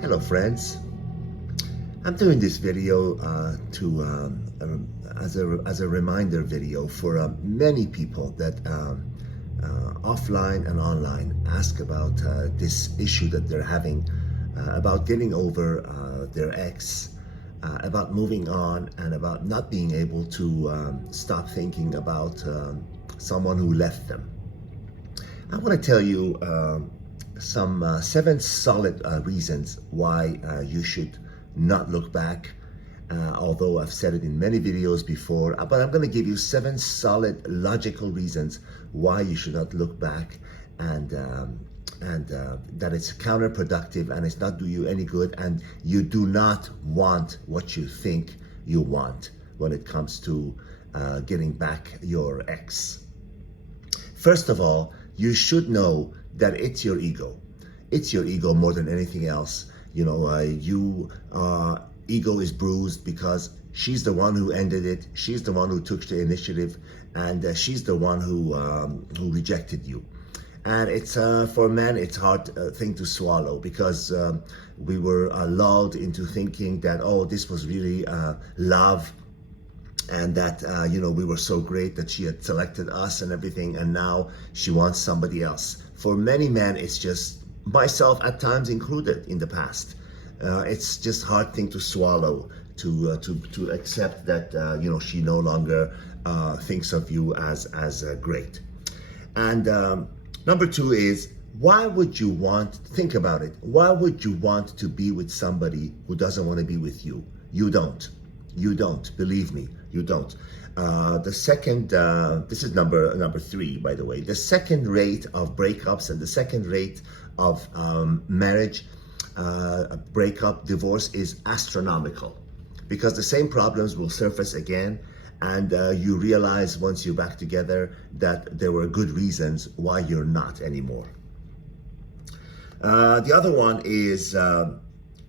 Hello friends, I'm doing this video as a reminder video for many people that offline and online ask about this issue that they're having about getting over their ex, about moving on, and about not being able to stop thinking about someone who left them. I want to tell you some 7 solid reasons why you should not look back, although I've said it in many videos before, but I'm going to give you 7 solid logical reasons why you should not look back, and that it's counterproductive and it's not do you any good, and you do not want what you think you want when it comes to getting back your ex. First of all, you should know that it's your ego. It's your ego more than anything else. You know, ego is bruised because she's the one who ended it. She's the one who took the initiative, and she's the one who rejected you. And it's for men, it's a hard thing to swallow because we were lulled into thinking that, oh, this was really love, and that we were so great that she had selected us and everything, and now she wants somebody else. For many men, it's just, myself at times included in the past, it's just hard thing to swallow, to accept that she no longer thinks of you as great. And number 2 is, why would you think about it, why would you want to be with somebody who doesn't want to be with you? You don't, believe me, you don't. The second, this is number 3, by the way, the second rate of breakups and the second rate of marriage, breakup, divorce is astronomical, because the same problems will surface again, and you realize once you're back together that there were good reasons why you're not anymore. The other one is,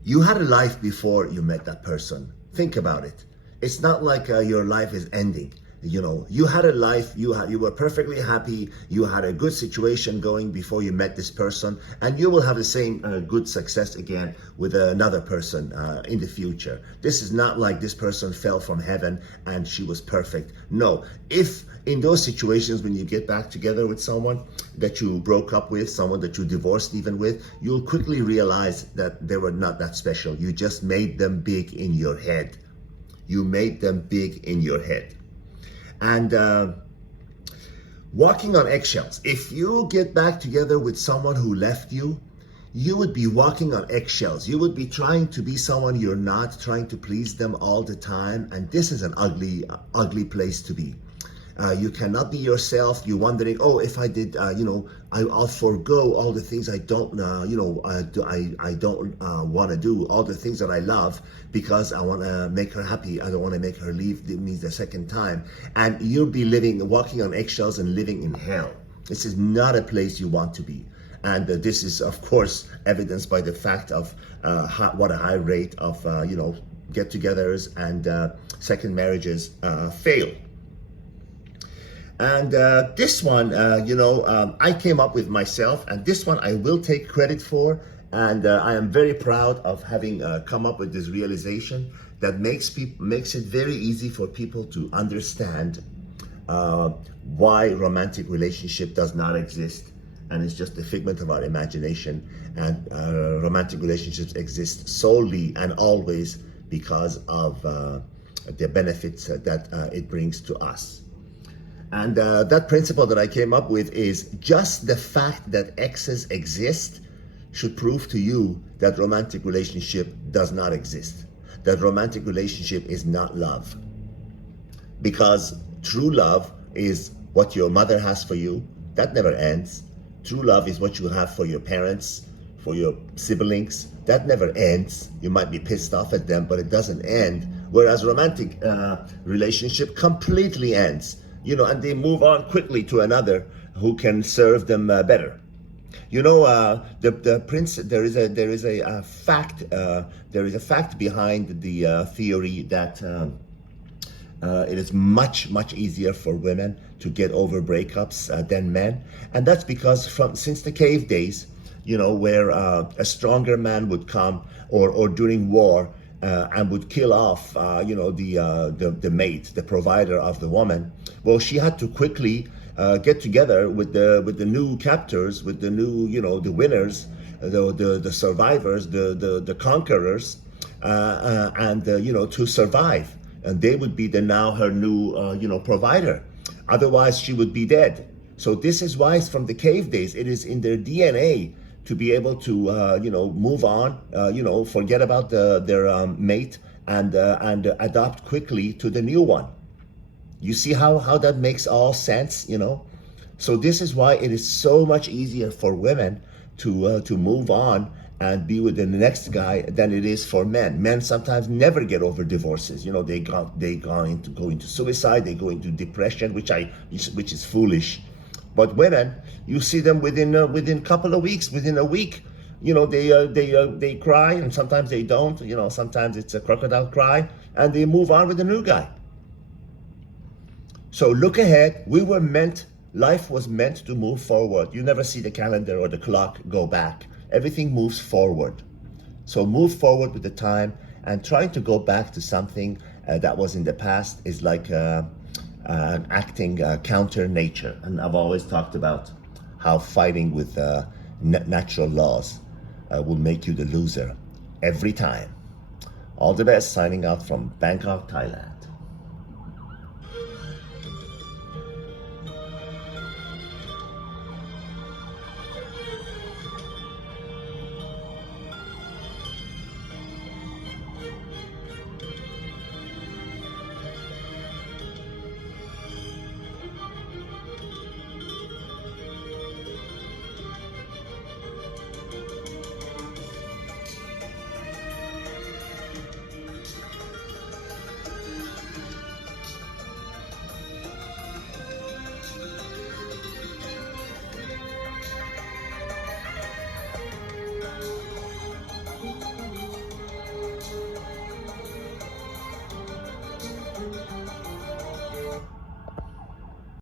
you had a life before you met that person. Think about it. It's not like your life is ending. You know, you had a life, you were perfectly happy, you had a good situation going before you met this person, and you will have the same good success again with another person in the future. This is not like this person fell from heaven and she was perfect. No, if in those situations when you get back together with someone that you broke up with, someone that you divorced even with, you'll quickly realize that they were not that special. You just made them big in your head. You made them big in your head. And walking on eggshells. If you get back together with someone who left you, you would be walking on eggshells. You would be trying to be someone you're not, trying to please them all the time. And this is an ugly place to be. You cannot be yourself. You're wondering, oh, if I did, I'll forego all the things I don't, I don't want to do, all the things that I love, because I want to make her happy. I don't want to make her leave me the second time. And you'll be walking on eggshells and living in hell. This is not a place you want to be. And this is, of course, evidenced by the fact of what a high rate of, get-togethers and second marriages fail. And this one, I came up with myself, and this one I will take credit for. And I am very proud of having come up with this realization that makes it very easy for people to understand why romantic relationship does not exist, and it's just a figment of our imagination. And romantic relationships exist solely and always because of the benefits that it brings to us. And that principle that I came up with is, just the fact that exes exist should prove to you that romantic relationship does not exist, that romantic relationship is not love. Because true love is what your mother has for you. That never ends. True love is what you have for your parents, for your siblings. That never ends. You might be pissed off at them, but it doesn't end. Whereas romantic relationship completely ends. And they move on quickly to another who can serve them better. There is a fact behind the theory that it is much easier for women to get over breakups than men, and that's because since the cave days, where a stronger man would come, or during war, and would kill off, the mate, the provider of the woman. Well, she had to quickly get together with the new captors, with the new, the winners, the survivors, the conquerors, and to survive. And they would be now her new, provider. Otherwise, she would be dead. So this is why, from the cave days, it is in their DNA to be able to, move on, forget about their mate, and adopt quickly to the new one. You see how that makes all sense, So this is why it is so much easier for women to move on and be with the next guy than it is for men. Men sometimes never get over divorces. They go into suicide, they go into depression, which is foolish. But women, you see them within a couple of weeks, within a week. They cry, and sometimes they don't. Sometimes it's a crocodile cry, and they move on with a new guy. So look ahead. Life was meant to move forward. You never see the calendar or the clock go back. Everything moves forward. So move forward with the time, and trying to go back to something that was in the past is like acting counter nature. And I've always talked about how fighting with natural laws will make you the loser every time. All the best. Signing out from Bangkok, Thailand.